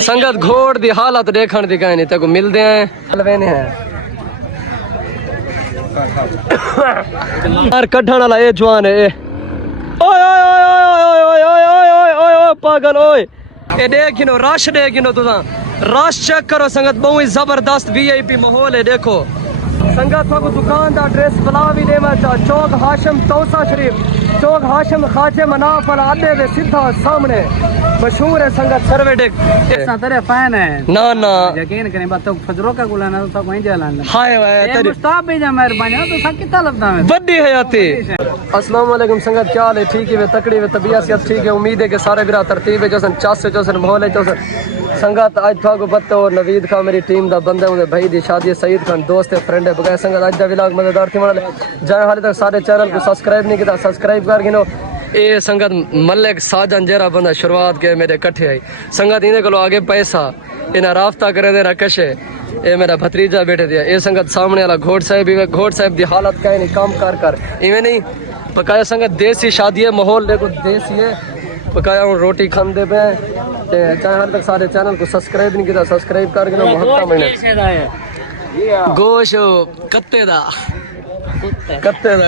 संगत घोड़ दी हालत देखण दी कहीं नहीं तेको मिलदे हैं हलवेने हैं यार कढ़ण वाला ए जवान है ओए ओए ओए ओए ओए ओए ओए ओए ओए पागल ओए ए देखिनो रश देखिनो तुसा रश चेक करो संगत बहुत ही जबरदस्त वीआईपी माहौल है देखो संगत को दुकान का एड्रेस बला भी देवा चा चौक हाशिम तौसा शरीफ चौक हाशिम खाजे मनाफ वाला आधे दे सीधा सामने मशहूर है संगत सर्वेडिक ऐसा तेरे फैन है ना ना यकीन करें बात तो फजरो का गुलाना तो सब वहीं जालान हाय तेरी मुस्ताब भी जा मेहरबानी तो सब कितना लफदा में बड़ी हयाती अस्सलाम वालेकुम संगत क्या हाल है ठीक है तकड़ी है तबीयत से ठीक है उम्मीद है कि सारे बिरा तरतीब है जोसन चास से जोसन माहौल है जोसन संगत आज था को बत्तो और नवीद खान मेरी टीम दा बंदे मुझे भाई दी शादी सईद खान दोस्त है फ्रेंड है बगैर संगत आज दा व्लॉग मजेदार थी वाले जाए हाले तक सारे चैनल को सब्सक्राइब नहीं किया सब्सक्राइब कर गिनो ए संगत मलिक साजन जरा बंदा शुरुआत के मेरे कट्ठे आई संगत इन्हें को आगे पैसा इन्हें राफ्ता करे देना कशे ये मेरा भतीजा बैठे दिया ये संगत सामने वाला घोड़ साहब दी हालत का नहीं काम कर इवें नहीं पकाया संगत देसी शादी है माहौल देखो देसी है पकाया हूँ रोटी खाते पे चाहे हाल तक सारे चैनल को सब्सक्राइब नहीं किया सब्सक्राइब कर गिनो महत्ता महीने गोश कत्ते दा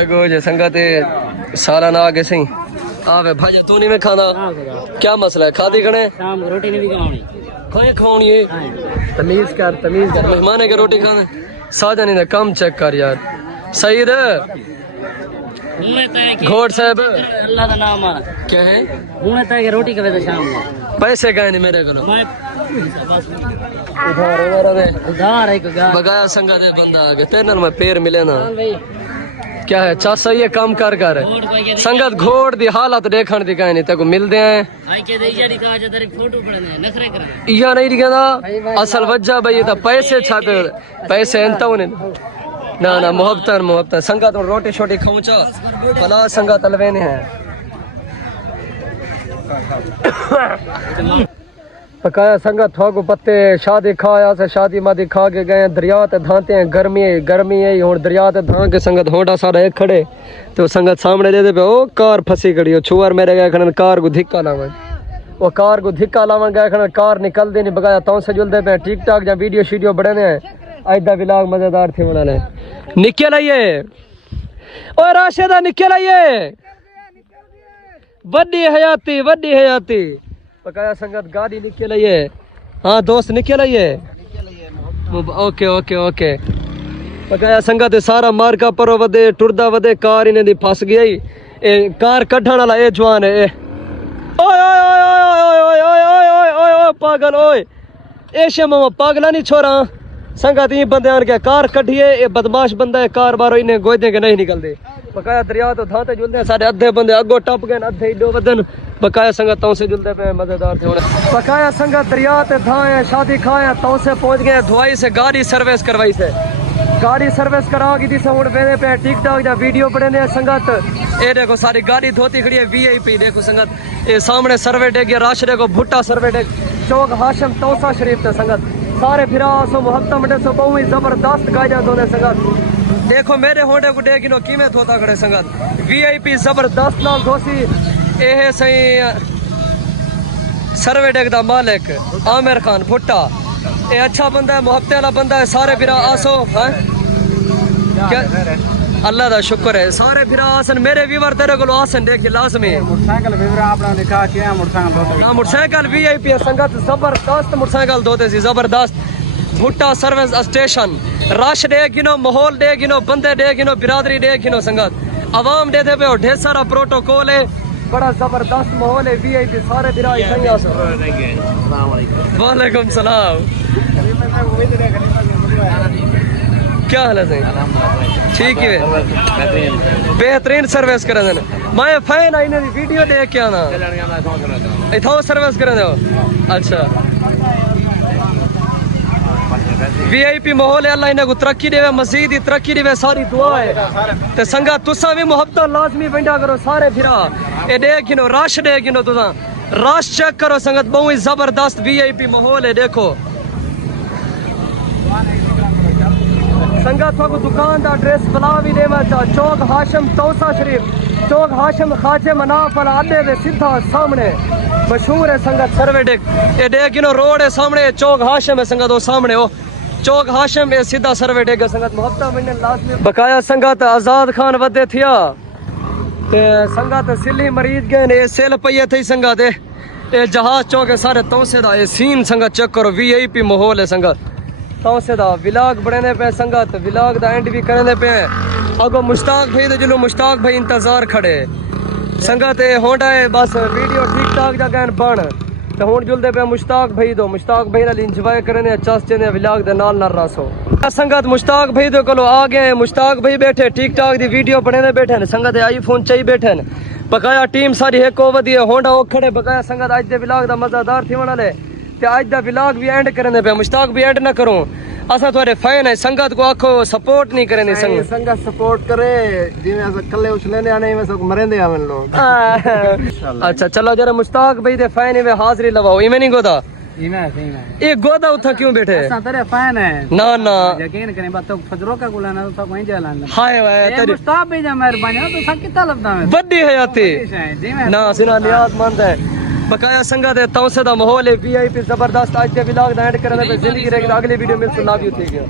गोश संगत सारा ना आगे सही आवे भाई तू नहीं में खाना क्या मसला है खादी खड़े शाम रोटी नहीं खानी खाए खानी है तमीज कर मेहमान के रोटी खाने साजा नहीं कम चेक कर यार सही घोड़ साहब अल्लाह का नाम क्या है मुंह तय रोटी के शाम में पैसे गए नहीं मेरे को उधार एक बगाया संगा दे बंदा आगे तेरे में पैर मिले ना क्या है चा सही है काम कर संगत घोड़ दी हालत देखण दी कहीं नहीं तेको मिलदे हैं इया नहीं दिखा असल वजह भाई तो पैसे छापे पैसे एंता ना ना मोहब्बत संगत रोटी छोटी खाऊचा भला संगत अलवेने हैं पकाया संगत थोक पत्ते शादी खाया से शादी मादी खा के गए दरिया ते धांते हैं गर्मी है हुन दरिया ते धां के संगत होड़ा सारा एक खड़े तो संगत सामने दे दे पे ओ कार फंसी खड़ी हो छुआर मेरे गए खन कार को धिक्का लावन वो कार को धिक्का लावन गए खन कार निकल दे नहीं बगाया तो से जुलदे पे टिक टाक या वीडियो शीडियो बड़े ने आज दा व्लॉग मजेदार थे बनाने निकल आइए ओ राशिदा निकल आइए बड़ी हयाती पकाया संगत गाड़ी निकल आइए हाँ दोस्त निकल आइए ओके पकाया संगत सारा मार्का परो वदे टुरदा वदे कार इन्हें दी फस गई कार कढ़ण वाला ए जवान है ओए पागल ओए ऐसे मामा पागला नहीं छोरा संगत ये बंदे आन के कार कढ़िए ये बदमाश बंदा है कार बारो इन्हें गोदे के नहीं निकलते बकाया दरिया तो धाते जुलते सारे अद्धे बंदे अगो टप गए अद्धे इडो वदन बकाया संगत तो से जुलते पे मजेदार थे बकाया संगत दरिया ते धाए शादी खाए तो से पहुंच गए धुआई से गाड़ी सर्विस करवाई से गाड़ी सर्विस करा की से हुन वेदे पे टिकटॉक या वीडियो बने ने संगत ए देखो सारी गाड़ी धोती खड़ी है वीआईपी देखो संगत ये सामने सर्वे डेग या राश देखो भुट्टा सर्वे डेग चौक हाशिम तौसा शरीफ ते संगत सारे फिरा सो मोहब्बत मटे सो बहुत ही जबरदस्त गाजा दोने संगत देखो मेरे होंडे को देखिनो किमें धोता खड़े संगत वीआईपी जबरदस्त नाल धोसी ए सही सर्वे डेग दा मालिक आमिर खान भुट्टा ये अच्छा बंदा है मोहब्बत वाला बंदा है सारे फिरा आसो है क्या अल्लाह दा शुक्र है सारे फिरा आसन मेरे व्यूअर तेरे को आसन देख लाजमी मोटरसाइकिल विवरा आपने लिखा किया मोटरसाइकिल वीआईपी संगत जबरदस्त मोटरसाइकिल धोते सी जबरदस्त भुट्टा सर्विस स्टेशन रश डे गिनो माहौल डे गिनो बंदे डे गिनो बिरादरी डे गिनो संगत आवाम दे दे पे ढेर सारा प्रोटोकॉल है बड़ा जबरदस्त माहौल है वीआईपी सारे बिरा वालेकुम सलाम क्या हाल है सही ठीक है बेहतरीन सर्विस कर देना मैं फैन आई नहीं वीडियो देख के आना इथो सर्विस कर दो अच्छा वीआईपी माहौल है अल्लाह इन्हें को तरक्की देवे मजीद ही तरक्की देवे सारी दुआ है ते संगा तुसा भी मोहब्बत लाजमी वंडा करो सारे फिरा ए देखिनो रश देखिनो तुसा रश चेक करो संगत बहुत ही जबरदस्त वीआईपी माहौल है देखो संगत को दुकान का एड्रेस बला भी देवा चा चौक हाशिम तौसा शरीफ चौक हाशिम खाजे मनाफ वाला आधे दे सीधा सामने मशहूर है संगत सर्वे डेक। ये डेक यू नो रोड है सामने, चौक हाशिम है संगत, वो सामने वो चौक हाशिम है, सीधा सर्वे डेक है संगत। मोहब्बत में लाजमी बकाया संगत आजाद खान वदे थिया ते संगत सिल्ली मरीज गए ने सेल पइए थी संगत। ये जहाज चौक है सारे तौसे दा ये सीन संगत चेक करो, वीआईपी माहौल है संगत। तौसे दा विलाग बने पे संगत, विलाग दा एंड भी करने पे अगो मुश्ताक भाई तो जिलो मुश्ताक भाई इंतजार खड़े संगत। ये होंडा है बस वीडियो ठीक ठाक जगह बन तो हुण जुलदे पे मुश्ताक भाई दो, मुश्ताक भाई नाल इंजॉय करने चस चने विलाग दे नाल रसो संगत। मुश्ताक भाई दो कोलो आ गए, मुश्ताक भाई बैठे ठीक ठाक दी वीडियो बने बैठे ने संगत। आईफोन चाहिए बैठे ने बकाया टीम सारी एक वधी होंडा ओ खड़े बकाया संगत। अज दे विलाग दा मज़ेदार थी वाले ते अज दा विलाग भी एंड करने पे। मुश्ताक भी एंड ना करो, असा तुम्हारे फैन है संगत को आखो सपोर्ट नहीं करें संगत। संगत सपोर्ट करे जिवें अस कल्ले उछले आने में सब मरेंदे आवन लोग। अच्छा चलो जरा मुश्ताक भाई दे फैन है हाजिरी लगाओ। इमे नहीं गोदा ये गोदा उठा क्यों बैठे तेरे फैन है ना ना यकीन करें बात तो फजरो का गुलाना तो वहीं जालान हाय वाय तेरी मुस्ताफ भी जा मेहरबानी तो सब कितना लगता है बड़ी हयाती ना सिना नियाज मंद है बकाया संगत है। तौसे दा माहौल है वीआईपी जबरदस्त। आज दे विलाग दा एंड करने पे जिंदगी रहेगी। अगली वीडियो में सुना भी थी गया।